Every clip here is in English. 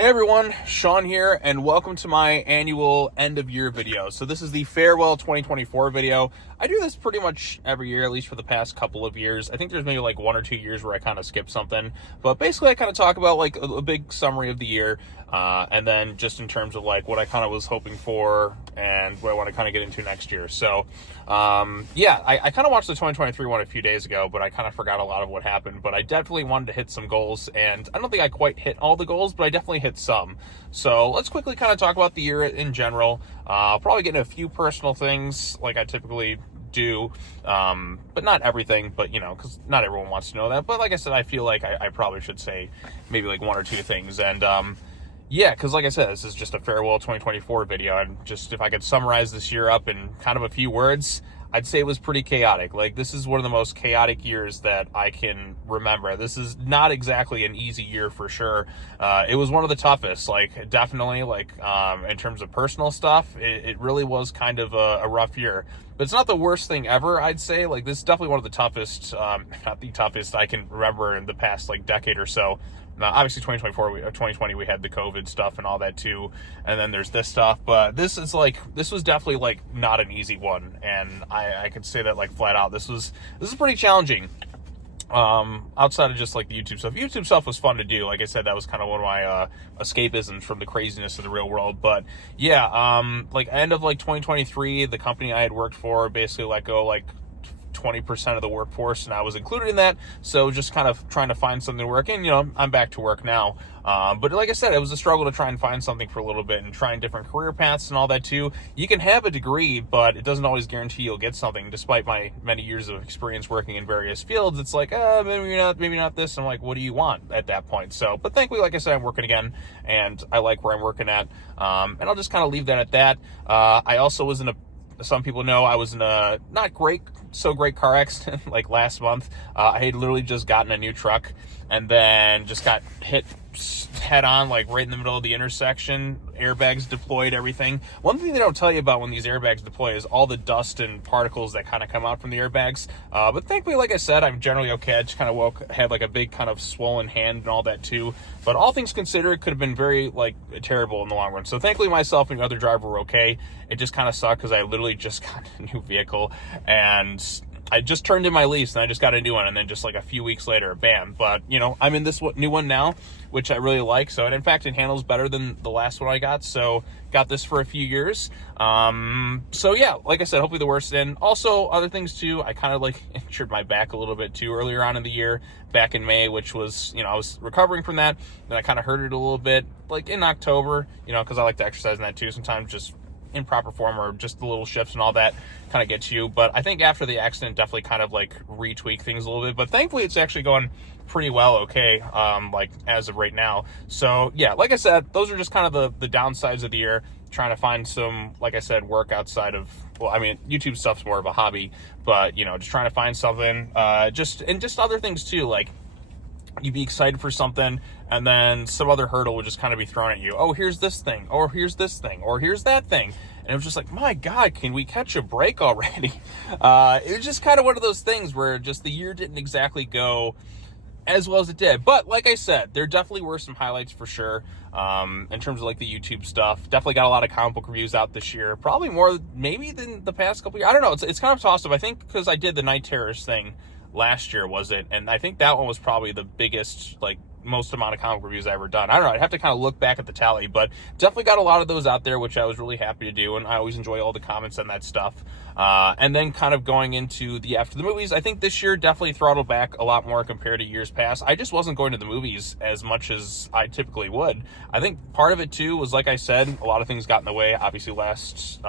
Hey everyone, Sean here, and welcome to my annual end of year video. So this is the Farewell 2024 video. I do this pretty much every year, at least for the past couple of years. I think there's maybe like 1 or 2 years where I kind of skip something, but basically I kind of talk about like a big summary of the year, and then just in terms of like what I kind of was hoping for and what I want to kind of get into next year. So I kind of watched the 2023 one a few days ago, but I kind of forgot a lot of what happened. But I definitely wanted to hit some goals, and I don't think I quite hit all the goals, but I definitely hit some. So let's quickly kind of talk about the year in general. I'll probably get into a few personal things like I typically do, but not everything, but because not everyone wants to know that. But like I said, I feel like I probably should say maybe like 1 or 2 things. And because like I said, this is just a Farewell 2024 video, and just if I could summarize this year up in kind of a few words, I'd say it was pretty chaotic. Like, this is one of the most chaotic years that I can remember. This is not exactly an easy year for sure. It was one of the toughest, like, definitely, like, in terms of personal stuff, it really was kind of a rough year. But it's not the worst thing ever, I'd say. Like, this is definitely one of the toughest, not the toughest I can remember in the past, like, decade or so. Obviously 2020 we had the COVID stuff and all that too, and then there's this stuff, but this was definitely like not an easy one, and I could say that like flat out. This is pretty challenging. Outside of just like the YouTube stuff was fun to do. Like I said, that was kind of one of my escapisms from the craziness of the real world. But yeah, like end of like 2023, the company I had worked for basically let go like 20% of the workforce, and I was included in that. So just kind of trying to find something to work in. I'm back to work now. But like I said, it was a struggle to try and find something for a little bit and trying different career paths and all that too. You can have a degree, but it doesn't always guarantee you'll get something. Despite my many years of experience working in various fields, it's like, maybe not this. I'm like, what do you want at that point? So, but thankfully, like I said, I'm working again, and I like where I'm working at. And I'll just kind of leave that at that. I also was some people know I was in a not so great car accident like last month. I had literally just gotten a new truck and then just got hit head on, like right in the middle of the intersection. Airbags deployed, everything. One thing they don't tell you about when these airbags deploy is all the dust and particles that kind of come out from the airbags. But thankfully, like I said, I'm generally okay. I just kind of had like a big kind of swollen hand and all that too. But all things considered, it could have been very like terrible in the long run. So thankfully, myself and the other driver were okay. It just kind of sucked because I literally just got a new vehicle, and I just turned in my lease and I just got a new one, and then just like a few weeks later, bam. But I'm in this new one now, which I really like. So, and in fact, it handles better than the last one I got. So got this for a few years. So yeah, like I said, hopefully the worst. And also other things too, I kind of like injured my back a little bit too earlier on in the year, back in May, which was, I was recovering from that. Then I kind of hurt it a little bit like in October, because I like to exercise in that too. Sometimes just improper form or just the little shifts and all that kind of gets you. But I think after the accident, definitely kind of like retweak things a little bit. But thankfully, it's actually going pretty well, okay, like as of right now. So yeah, like I said, those are just kind of the downsides of the year. Trying to find some, like I said, work outside of, YouTube stuff's more of a hobby, but just trying to find something, just other things too, like you'd be excited for something, and then some other hurdle would just kind of be thrown at you. Oh, here's this thing, or here's this thing, or here's that thing. And it was just like, my God, can we catch a break already? It was just kind of one of those things where just the year didn't exactly go as well as it did. But like I said, there definitely were some highlights for sure. In terms of like the YouTube stuff, definitely got a lot of comic book reviews out this year, probably more maybe than the past couple years. I don't know. It's kind of tossed up. I think because I did the Night Terrors thing last year, was it? And I think that one was probably the biggest, like, most amount of comic reviews I ever done. I don't know. I'd have to kind of look back at the tally, but definitely got a lot of those out there, which I was really happy to do. And I always enjoy all the comments on that stuff. And then kind of going into the after the movies, I think this year definitely throttled back a lot more compared to years past. I just wasn't going to the movies as much as I typically would. I think part of it too was, like I said, a lot of things got in the way. Obviously last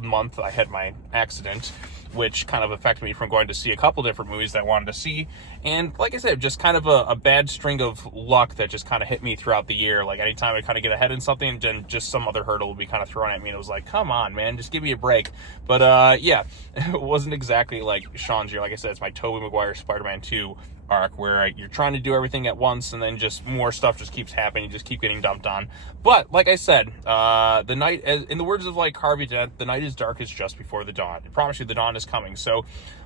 month I had my accident, which kind of affected me from going to see a couple different movies that I wanted to see. And like I said, just kind of a bad string of luck that just kind of hit me throughout the year. Like anytime I kind of get ahead in something, then just some other hurdle would be kind of thrown at me, and it was like, come on, man, just give me a break. But yeah, it wasn't exactly like Sean's year. Like I said, it's my Tobey Maguire Spider-Man 2 arc where you're trying to do everything at once, and then just more stuff just keeps happening. You just keep getting dumped on. But like I said, the night, in the words of like Harvey Dent, the night is darkest just before the dawn. I promise you, the dawn is coming. So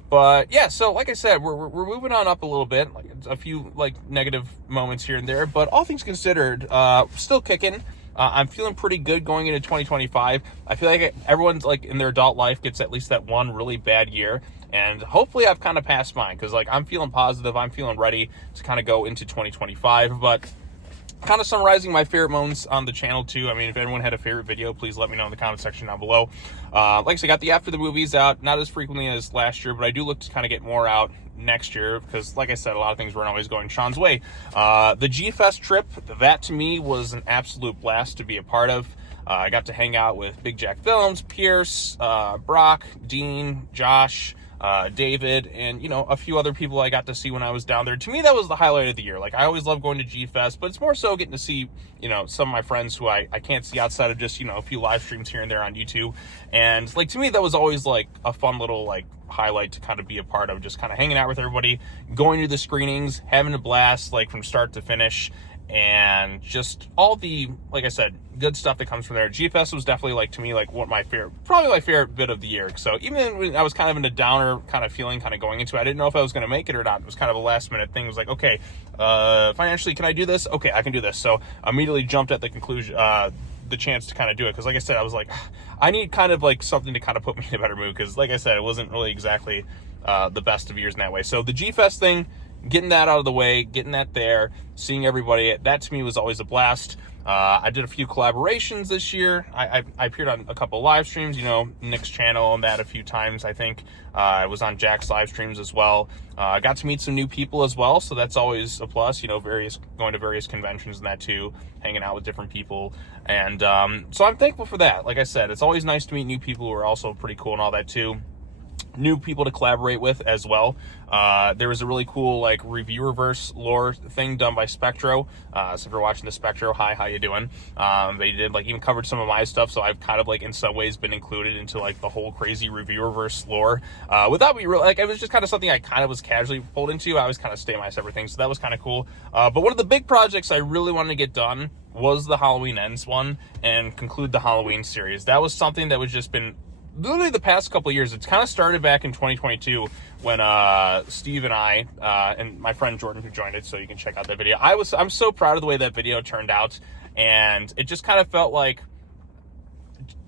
But yeah, so like I said, we're moving on up a little bit, like a few like negative moments here and there, but all things considered, still kicking. I'm feeling pretty good going into 2025. I feel like everyone's like in their adult life gets at least that one really bad year, and hopefully I've kind of passed mine, because like I'm feeling positive, I'm feeling ready to kind of go into 2025. But kind of summarizing my favorite moments on the channel too. I mean, if anyone had a favorite video, please let me know in the comment section down below. Like I said, I got the After the Movies out, not as frequently as last year, but I do look to kind of get more out next year, because like I said, a lot of things weren't always going Sean's way. The G-Fest trip, that to me was an absolute blast to be a part of. I got to hang out with Big Jack Films, Pierce, Brock, Dean, Josh, David, and you know, a few other people I got to see when I was down there. To me, that was the highlight of the year. Like, I always love going to G-Fest, but it's more so getting to see, you know, some of my friends who I can't see outside of just, you know, a few live streams here and there on YouTube. And like, to me, that was always like a fun little like highlight to kind of be a part of, just kind of hanging out with everybody, going to the screenings, having a blast like from start to finish, and just all the, like I said, good stuff that comes from there. G-Fest was definitely, like, to me, like, probably my favorite bit of the year. So even when I was kind of in a downer kind of feeling kind of going into it, I didn't know if I was going to make it or not. It was kind of a last minute thing. It was like, okay, financially, can I do this? Okay, I can do this. So immediately jumped at the conclusion, the chance to kind of do it. Because like I said, I was like, I need kind of like something to kind of put me in a better mood. Because like I said, it wasn't really exactly the best of years in that way. So the G-Fest thing, getting that out of the way, getting that there, seeing everybody, that to me was always a blast. I did a few collaborations this year. I appeared on a couple live streams, you know, Nick's channel and that a few times, I think. I was on Jack's live streams as well. I got to meet some new people as well, so that's always a plus, you know, going to various conventions and that too, hanging out with different people. And so I'm thankful for that. Like I said, it's always nice to meet new people who are also pretty cool and all that too. New people to collaborate with as well. There was a really cool like reviewerverse lore thing done by Spectro. So if you're watching the Spectro, hi, how you doing? They did like even covered some of my stuff, so I've kind of like in some ways been included into like the whole crazy reviewerverse lore. Without me really, like, it was just kind of something I kind of was casually pulled into. I always kind of stay my separate things, so that was kind of cool. But one of the big projects I really wanted to get done was the Halloween Ends one and conclude the Halloween series. That was something that was just been literally the past couple of years. It's kind of started back in 2022 when Steve and I and my friend Jordan, who joined it, so you can check out that video. I'm so proud of the way that video turned out, and it just kind of felt like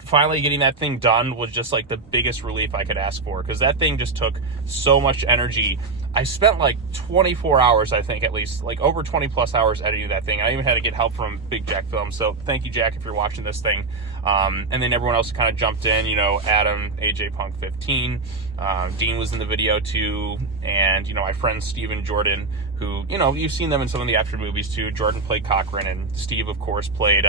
finally getting that thing done was just like the biggest relief I could ask for, because that thing just took so much energy. I spent like 24 hours, I think, at least, like over 20 plus hours editing that thing. I even had to get help from Big Jack Films, so thank you, Jack, if you're watching this thing. And then everyone else kind of jumped in, you know, Adam, AJ Punk 15, Dean was in the video too, and, you know, my friends Steve and Jordan, who, you know, you've seen them in some of the After Movies too. Jordan played Cochran, and Steve, of course, played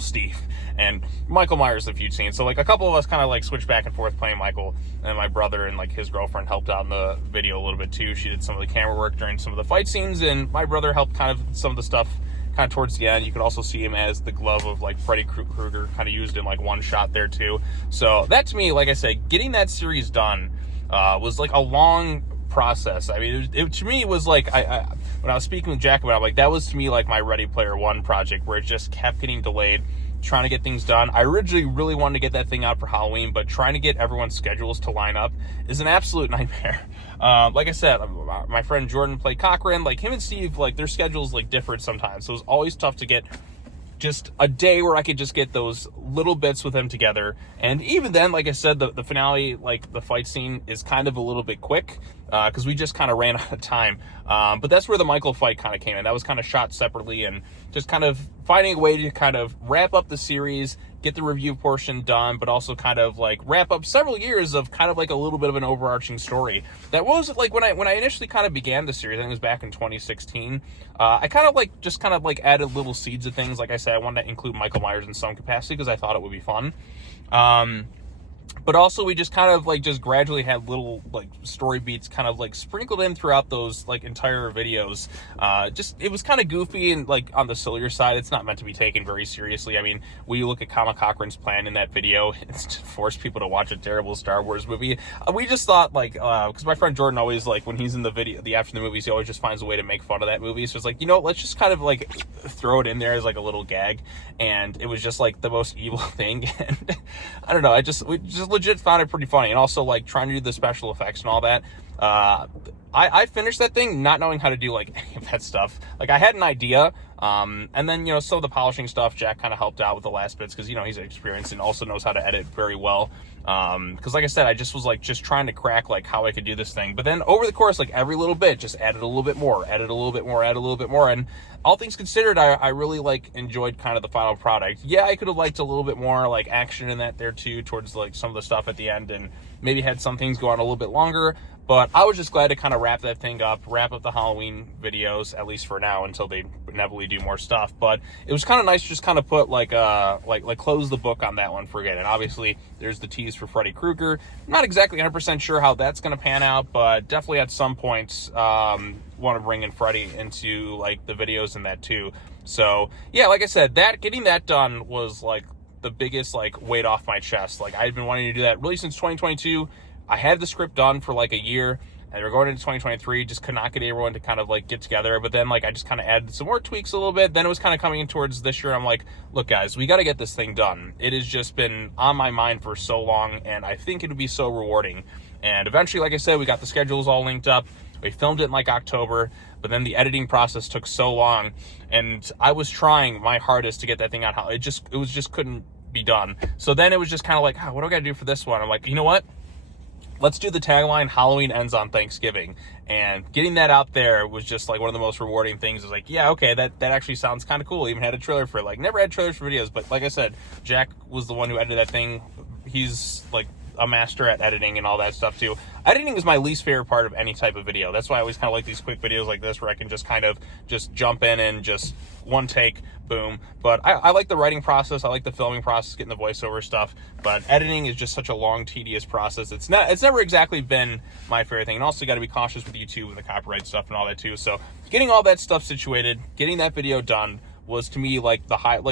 Steve, and Michael Myers, if you'd seen. So like a couple of us kind of like switched back and forth playing Michael, and my brother and like his girlfriend helped out in the video a little bit too. She did some of the camera work during some of the fight scenes, and my brother helped kind of some of the stuff kind of towards the end. You could also see him as the glove of like Freddy Krueger, kind of used in like one shot there too. So that to me, like I said, getting that series done was like a long process. I mean, it to me, it was like, when I was speaking with Jack about it, like, that was to me like my Ready Player One project, where it just kept getting delayed, trying to get things done. I originally really wanted to get that thing out for Halloween, but trying to get everyone's schedules to line up is an absolute nightmare. Like I said, my friend Jordan played Cochran, like him and Steve, like their schedules like differed sometimes, so it was always tough to get just a day where I could just get those little bits with them together. And even then, like I said, the finale, like the fight scene, is kind of a little bit quick, because we just kind of ran out of time. But that's where the Michael fight kind of came in. That was kind of shot separately, and just kind of finding a way to kind of wrap up the series, get the review portion done, but also kind of like wrap up several years of kind of like a little bit of an overarching story. That was like when I initially kind of began the series, I think it was back in 2016. I kind of like just kind of like added little seeds of things. Like I said, I wanted to include Michael Myers in some capacity because I thought it would be fun. But also we just kind of like just gradually had little like story beats kind of like sprinkled in throughout those like entire videos. It was kind of goofy and like on the sillier side. It's not meant to be taken very seriously. I mean, when you look at Kama Cochran's plan in that video, it's to force people to watch a terrible Star Wars movie. We just thought like, because my friend Jordan always, like, when he's in the video, the After the Movies, he always just finds a way to make fun of that movie. So it's like, you know, let's just kind of like throw it in there as like a little gag. And it was just like the most evil thing. And I don't know, we just just legit found it pretty funny. And also like trying to do the special effects and all that. I finished that thing not knowing how to do like any of that stuff. Like I had an idea, and then, you know, some of the polishing stuff, Jack kind of helped out with the last bits because, you know, he's experienced and also knows how to edit very well. Because like I said, I just was like just trying to crack like how I could do this thing. But then over the course, like every little bit, just added a little bit more, added a little bit more, added a little bit more. And all things considered, I really like enjoyed kind of the final product. Yeah, I could have liked a little bit more like action in that there too, towards like some of the stuff at the end, and maybe had some things go on a little bit longer. But I was just glad to kind of wrap that thing up, wrap up the Halloween videos, at least for now, until they inevitably do more stuff. But it was kind of nice to just kind of put like close the book on that one for good. And obviously there's the tease for Freddy Krueger. I'm not exactly 100% sure how that's going to pan out, but definitely at some points want to bring in Freddy into like the videos and that too. So yeah, like I said, getting that done was like the biggest like weight off my chest. Like I had been wanting to do that really since 2022. I had the script done for like a year, and we're going into 2023, just could not get everyone to kind of like get together. But then like I just kind of added some more tweaks a little bit. Then it was kind of coming in towards this year. I'm like, look guys, we got to get this thing done. It has just been on my mind for so long, and I think it would be so rewarding. And eventually, like I said, we got the schedules all linked up. We filmed it in like October, but then the editing process took so long, and I was trying my hardest to get that thing out. It just couldn't be done. So then it was just kind of like, what do I got to do for this one? I'm like, you know what? Let's do the tagline, Halloween ends on Thanksgiving. And getting that out there was just like one of the most rewarding things. It was like, yeah, okay, that actually sounds kind of cool. Even had a trailer for it. Like, never had trailers for videos, but like I said, Jack was the one who edited that thing. He's like a master at editing and all that stuff too. Editing is my least favorite part of any type of video. That's why I always kind of like these quick videos like this where I can just kind of just jump in and just one take, boom. But I like the writing process. I like the filming process, getting the voiceover stuff. But editing is just such a long, tedious process. It's never exactly been my favorite thing. And also got to be cautious with YouTube and the copyright stuff and all that too. So getting all that stuff situated, getting that video done was to me like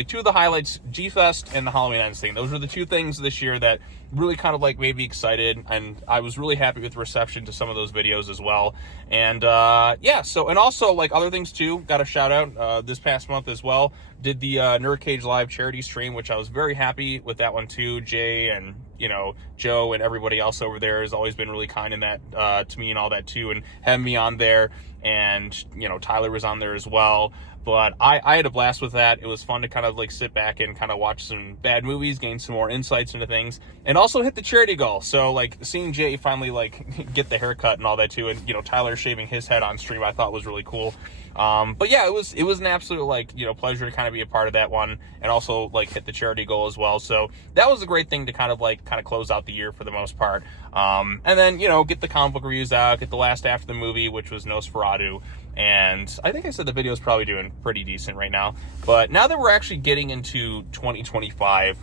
two of the highlights, G-Fest and the Halloween Ends thing. Those were the two things this year that really kind of like made me excited, and I was really happy with the reception to some of those videos as well. And yeah, so, and also like other things too, got a shout out this past month as well. Did the Nerd Cage Live charity stream, which I was very happy with that one too. Jay and, you know, Joe and everybody else over there has always been really kind in that to me and all that too, and having me on there. And, you know, Tyler was on there as well. But I had a blast with that. It was fun to kind of like sit back and kind of watch some bad movies, gain some more insights into things, and also hit the charity goal. So like seeing Jay finally like get the haircut and all that too, and, you know, Tyler shaving his head on stream, I thought was really cool. But yeah, it was an absolute like, you know, pleasure to kind of be a part of that one, and also like hit the charity goal as well. So that was a great thing to kind of close out the year for the most part. And then, you know, get the comic book reviews out, get the last half of the movie, which was Nosferatu. And I think I said the video is probably doing pretty decent right now. But now that we're actually getting into 2025,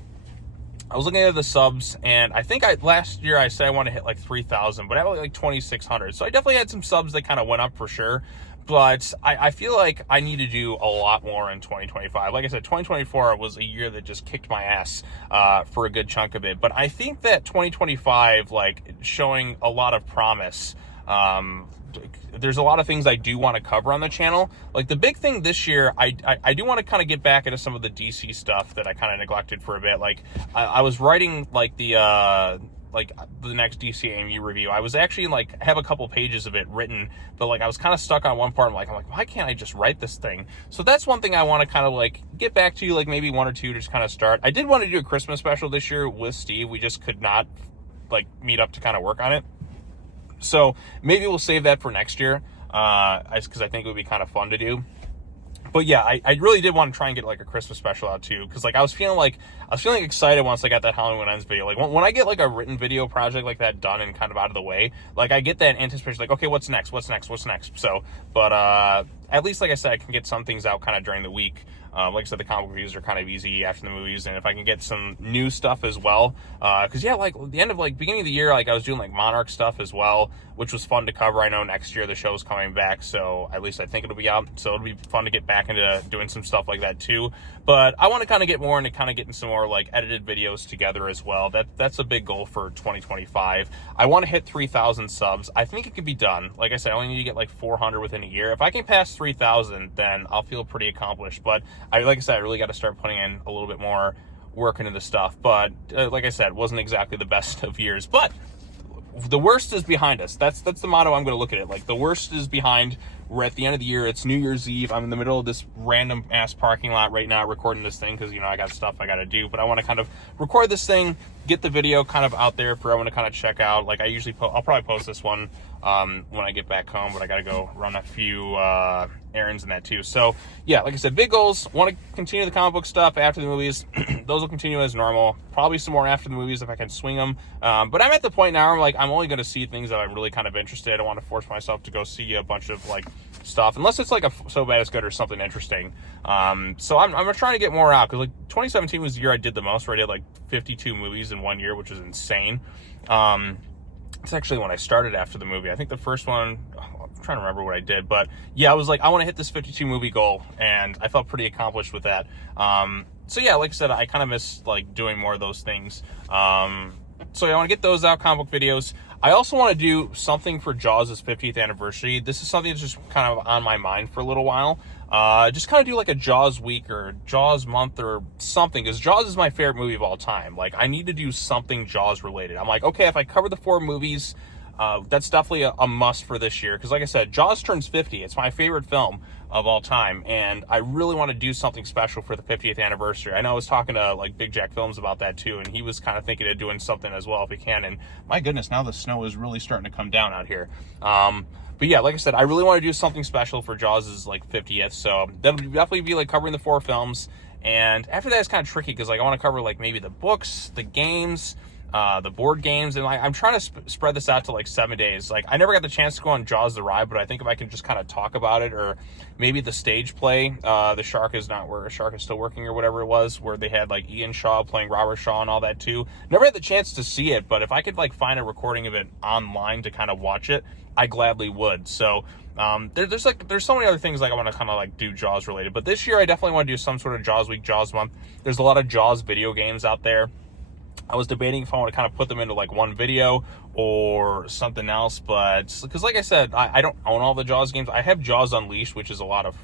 I was looking at the subs, and I think last year I said I want to hit like 3,000, but I had like 2,600. So I definitely had some subs that kind of went up for sure. But I feel like I need to do a lot more in 2025. Like I said, 2024 was a year that just kicked my ass for a good chunk of it. But I think that 2025, like, showing a lot of promise. There's a lot of things I do want to cover on the channel. Like the big thing this year, I do want to kind of get back into some of the DC stuff that I kind of neglected for a bit. Like I was writing like the next DC AMU review. I was actually like have a couple pages of it written, but like I was kind of stuck on one part. I'm like, why can't I just write this thing? So that's one thing I want to kind of like get back to, like maybe one or two to just kind of start. I did want to do a Christmas special this year with Steve. We just could not like meet up to kind of work on it. So maybe we'll save that for next year, because I think it would be kind of fun to do. But yeah, I really did want to try and get like a Christmas special out too, because like I was feeling excited once I got that Halloween Ends video. Like when I get like a written video project like that done and kind of out of the way, like I get that anticipation, like, okay, what's next? So, but at least, like I said, I can get some things out kind of during the week. Like I said, the comic reviews are kind of easy after the movies, and if I can get some new stuff as well, because yeah, like the end of like beginning of the year, like I was doing like Monarch stuff as well, which was fun to cover. I know next year the show's coming back, so at least I think it'll be out, so it'll be fun to get back into doing some stuff like that too. But I want to kind of get more into kind of getting some more like edited videos together as well. That's a big goal for 2025. I want to hit 3,000 subs. I think it can be done. Like I said, I only need to get like 400 within a year. If I can pass 3,000, then I'll feel pretty accomplished. But like I said, I really got to start putting in a little bit more working into stuff. But like I said, wasn't exactly the best of years. But the worst is behind us. That's the motto I'm going to look at it. Like, the worst is behind. We're at the end of the year. It's New Year's Eve. I'm in the middle of this random ass parking lot right now recording this thing because, I got stuff I got to do. But I want to kind of record this thing, get the video kind of out there for everyone to kind of check out. Like, I usually I'll probably post this one when I get back home, but I got to go run a few errands in that too. So yeah, like I said, big goals. Want to continue the comic book stuff after the movies. Those will continue as normal. Probably some more after the movies if I can swing them. But I'm at the point now where I'm only going to see things that I'm really kind of interested. I don't want to force myself to go see a bunch of stuff unless it's so bad it's good or something interesting. So I'm trying to get more out, because 2017 was the year I did the most, where I did 52 movies in 1 year, which is insane. It's actually when I started after the movie. I think the first one, I'm trying to remember what I did, but yeah, I was I want to hit this 52 movie goal, and I felt pretty accomplished with that. So yeah, like I said, I kind of miss doing more of those things. So I want to get those out, comic book videos. I also want to do something for Jaws' 50th anniversary. This is something that's just kind of on my mind for a little while. Just kind of do a Jaws week or Jaws month or something, because Jaws is my favorite movie of all time. I need to do something Jaws related. I'm okay, if I cover the 4 movies, that's definitely a must for this year, because like I said, Jaws turns 50. It's my favorite film of all time, and I really want to do something special for the 50th anniversary. I know I was talking to Big Jack Films about that too, and he was kind of thinking of doing something as well if he can. And my goodness, now the snow is really starting to come down out here. But yeah, like I said, I really want to do something special for Jaws' 50th. So that'll definitely be covering the 4 films. And after that, it's kind of tricky, because I want to cover maybe the books, the games, the board games, and I'm trying to spread this out to 7 days. I never got the chance to go on Jaws the Ride, but I think if I can just kind of talk about it, or maybe the stage play, The Shark Is Not Where a Shark Is Still Working, or whatever it was, where they had Ian Shaw playing Robert Shaw and all that too. Never had the chance to see it, but if I could find a recording of it online to kind of watch it, I gladly would. So there's so many other things I want to kind of do Jaws related. But this year I definitely want to do some sort of Jaws week, Jaws month. There's a lot of Jaws video games out there. I was debating if I want to kind of put them into one video or something else, but because like I said, I don't own all the Jaws games. I have Jaws Unleashed, which was a lot of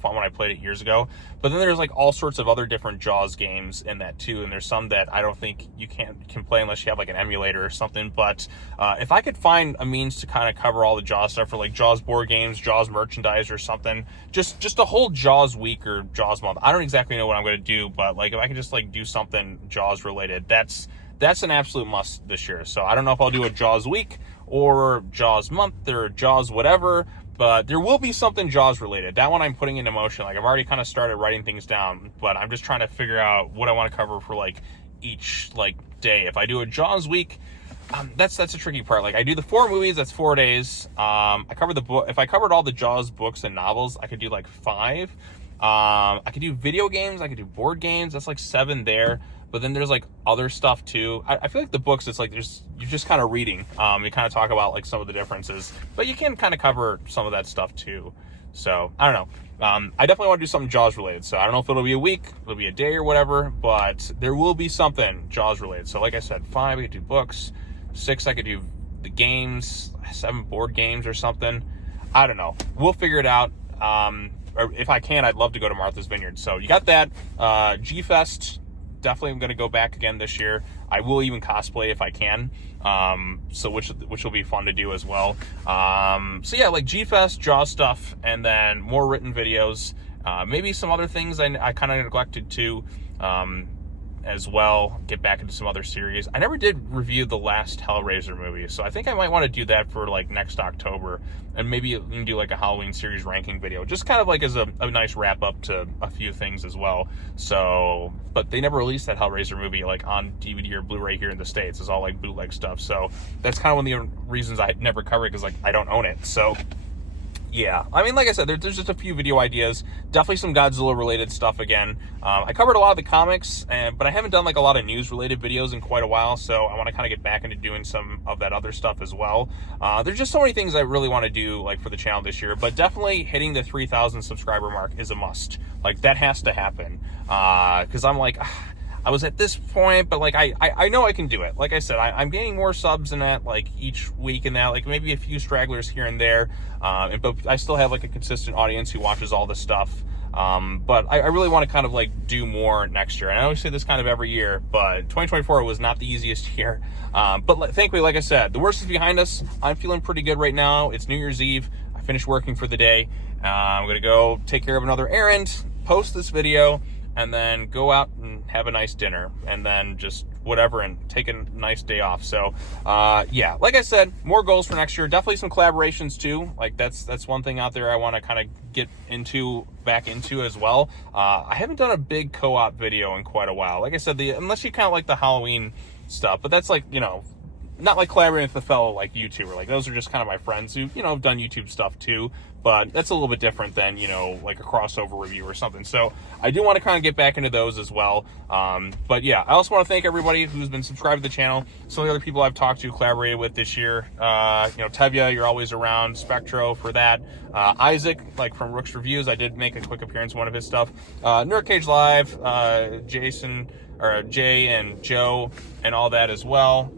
fun when I played it years ago. But then there's all sorts of other different Jaws games in that too, and there's some that I don't think you can play unless you have an emulator or something. But if I could find a means to kind of cover all the Jaws stuff for Jaws board games, Jaws merchandise or something, just a whole Jaws week or Jaws month. I don't exactly know what I'm going to do, but if I could just do something Jaws related, that's an absolute must this year. So I don't know if I'll do a Jaws week or Jaws month or Jaws whatever, but there will be something Jaws related. That one I'm putting into motion. I've already kind of started writing things down, but I'm just trying to figure out what I want to cover for each day. If I do a Jaws week, that's a tricky part. I do the 4 movies, that's 4 days. I cover the book. If I covered all the Jaws books and novels, I could do 5. I could do video games, I could do board games, that's 7 there. But then there's other stuff too. I feel the books, it's you're just kind of reading. You kind of talk about some of the differences, but you can kind of cover some of that stuff too. So I don't know. I definitely want to do something Jaws related. So I don't know if it'll be a week, it'll be a day or whatever, but there will be something Jaws related. So like I said, 5, I could do books. 6, I could do the games. 7 board games or something. I don't know. We'll figure it out. Or if I can, I'd love to go to Martha's Vineyard. So you got that. G-Fest. Definitely I'm going to go back again this year. I will even cosplay if I can, so which will be fun to do as well. So yeah, G-Fest, Jaws stuff, and then more written videos. Maybe some other things I kind of neglected to as well. Get back into some other series. I never did review the last Hellraiser movie, so I think I might want to do that for next October, and maybe even do a Halloween series ranking video, just kind of as a nice wrap up to a few things as well. So, but they never released that Hellraiser movie on DVD or Blu-ray here in the States. It's all bootleg stuff. So that's kind of one of the reasons I never cover it, because I don't own it. So yeah, I mean, like I said, there's just a few video ideas. Definitely some Godzilla-related stuff again. I covered a lot of the comics, but I haven't done a lot of news-related videos in quite a while, so I want to kind of get back into doing some of that other stuff as well. There's just so many things I really want to do for the channel this year, but definitely hitting the 3,000 subscriber mark is a must. That has to happen, because I'm I was at this point, but I know I can do it. Like I said, I'm gaining more subs in that each week, and that maybe a few stragglers here and there, but I still have a consistent audience who watches all this stuff. But I really want to kind of like do more next year. And I always say this kind of every year, but 2024 was not the easiest year. But thankfully, like I said, the worst is behind us. I'm feeling pretty good right now. It's New Year's Eve. I finished working for the day. I'm going to go take care of another errand, post this video, and then go out and have a nice dinner, and then just whatever, and take a nice day off. So yeah, like I said, more goals for next year. Definitely some collaborations too. Like that's one thing out there I want to kind of get back into as well. I haven't done a big co-op video in quite a while. Like I said, unless you count like the Halloween stuff, but that's like, you know, not like collaborating with a fellow like YouTuber. Like those are just kind of my friends who, you know, have done YouTube stuff too, but that's a little bit different than, you know, like a crossover review or something. So I do want to kind of get back into those as well. But yeah, I also want to thank everybody who's been subscribed to the channel. Some of the other people I've talked to, collaborated with this year. You know, Tevya, you're always around. Spectro for that. Isaac, like from Rook's Reviews, I did make a quick appearance in one of his stuff. Nerd Cage Live, Jason, or Jay and Joe and all that as well.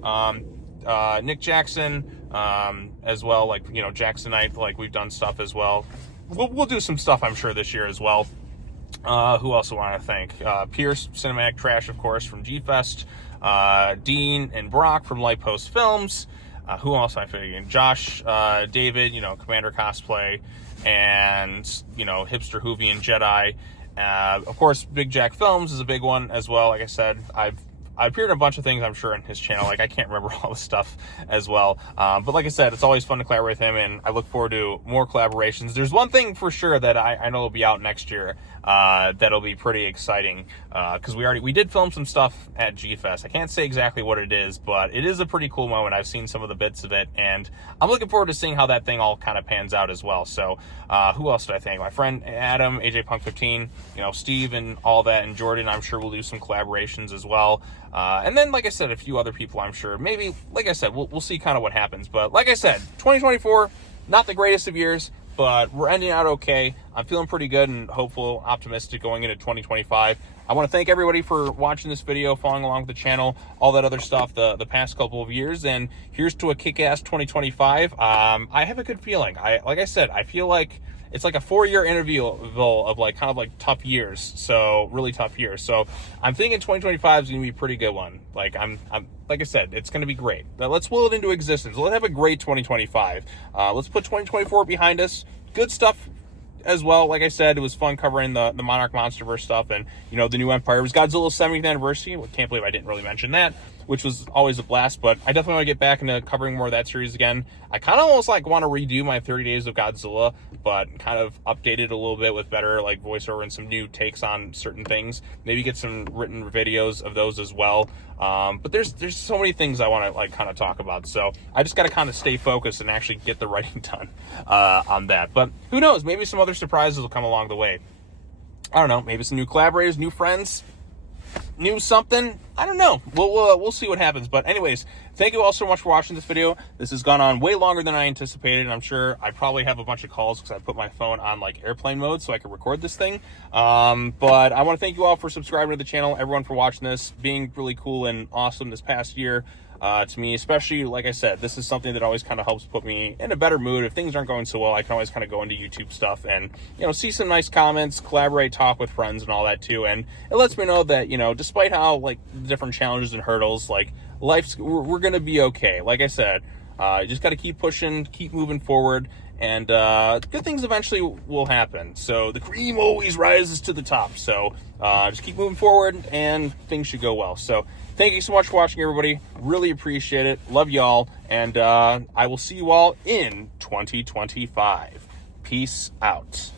Nick Jackson, as well, like, you know, Jacksonite, like we've done stuff as well. We'll do some stuff, I'm sure, this year as well. Who else do I want to thank? Pierce, Cinematic Trash, of course, from G-Fest. Dean and Brock from Light Post Films. Who else am I forgetting? Josh, David, you know, Commander Cosplay, and, you know, Hipster Hoovian Jedi. Of course, Big Jack Films is a big one as well. Like I said, I appeared in a bunch of things, I'm sure, in his channel. Like, I can't remember all the stuff as well. But like I said, it's always fun to collaborate with him, and I look forward to more collaborations. There's one thing for sure that I know will be out next year that'll be pretty exciting, because we did film some stuff at G-Fest. I can't say exactly what it is, but it is a pretty cool moment. I've seen some of the bits of it, and I'm looking forward to seeing how that thing all kind of pans out as well. So who else did I thank? My friend Adam, AJ Punk 15, you know, Steve and all that, and Jordan. I'm sure we'll do some collaborations as well. And then, like I said, a few other people, I'm sure. Maybe, like I said, we'll see kind of what happens. But like I said, 2024, not the greatest of years, but we're ending out okay. I'm feeling pretty good and hopeful, optimistic going into 2025. I want to thank everybody for watching this video, following along with the channel, all that other stuff the past couple of years. And here's to a kick-ass 2025. I have a good feeling. Like I said, I feel like it's like a 4-year interval of like kind of like tough years. So really tough years. So I'm thinking 2025 is going to be a pretty good one. Like I'm like I said, it's going to be great. Now, let's will it into existence. Let's have a great 2025. Let's put 2024 behind us. Good stuff as well. Like I said, it was fun covering the Monarch Monsterverse stuff, and, you know, the new Empire. It was Godzilla's 70th anniversary. I can't believe I didn't really mention that, which was always a blast. But I definitely want to get back into covering more of that series again. I kind of almost like want to redo my 30 Days of Godzilla, but kind of update it a little bit with better like voiceover and some new takes on certain things. Maybe get some written videos of those as well. But there's so many things I want to like kind of talk about. So I just got to kind of stay focused and actually get the writing done on that. But who knows? Maybe some other surprises will come along the way. I don't know. Maybe some new collaborators, new friends, new something. I don't know. We'll see what happens. But anyways, thank you all so much for watching this video. This has gone on way longer than I anticipated, and I'm sure I probably have a bunch of calls because I put my phone on like airplane mode so I can record this thing. But I want to thank you all for subscribing to the channel, everyone for watching this, being really cool and awesome this past year. To me, especially, like I said, this is something that always kind of helps put me in a better mood. If things aren't going so well, I can always kind of go into YouTube stuff and, you know, see some nice comments, collaborate, talk with friends and all that too. And it lets me know that, you know, despite how like different challenges and hurdles, like we're going to be okay. Like I said, you just got to keep pushing, keep moving forward, and good things eventually will happen. So the cream always rises to the top. So just keep moving forward and things should go well. So thank you so much for watching, everybody. Really appreciate it. Love y'all. And I will see you all in 2025. Peace out.